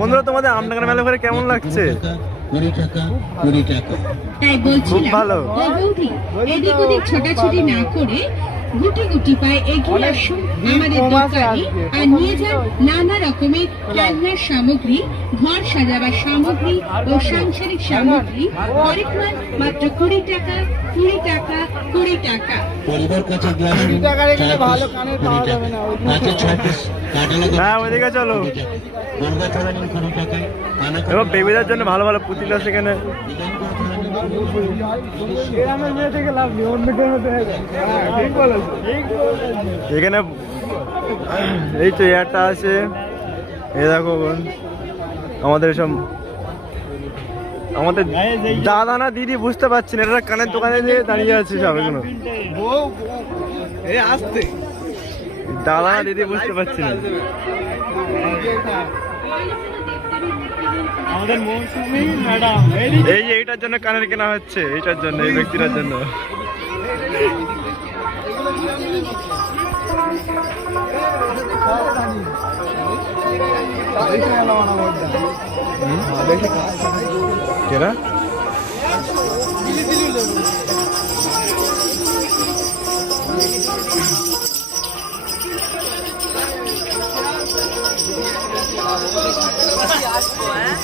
বন্ধুরা, তোমাদের আমডাঙ্গা মেলা করে কেমন লাগছে? তাই বলছি খুব ভালো। এদিক ওদিক ছোটাছুটি না করে গুটি গুটি পায়ে এগিয়ে আসুন আমাদের দোকানে আর নিয়ে যান নানা রকমের রান্নার সামগ্রী, ঘর সাজাবার সামগ্রী ও সাংসারিক সামগ্রী। হরেক মাল মাত্র 20 টাকা, 20 টাকা, 20 টাকা। হ্যাঁ, ওইদিকে চলো। এবার বেবিদের জন্য ভালো ভালো পুতুল আছে এখানে। এখানে এই তো এয়ারটা আছে। এই দেখো আমাদের সব আমাদের দাদা না দিদি বুঝতে পারছি না, এটা কানের দোকানে যে দাঁড়িয়ে আছে সব এগুলো। দাদা না দিদি বুঝতে পারছি না। আমাদের মৌসুমী ম্যাডাম এই যে এইটার জন্য কানের কেনা হচ্ছে, এইটার জন্য, এই ব্যক্তিটার জন্য। কেনা আসবো, হ্যাঁ।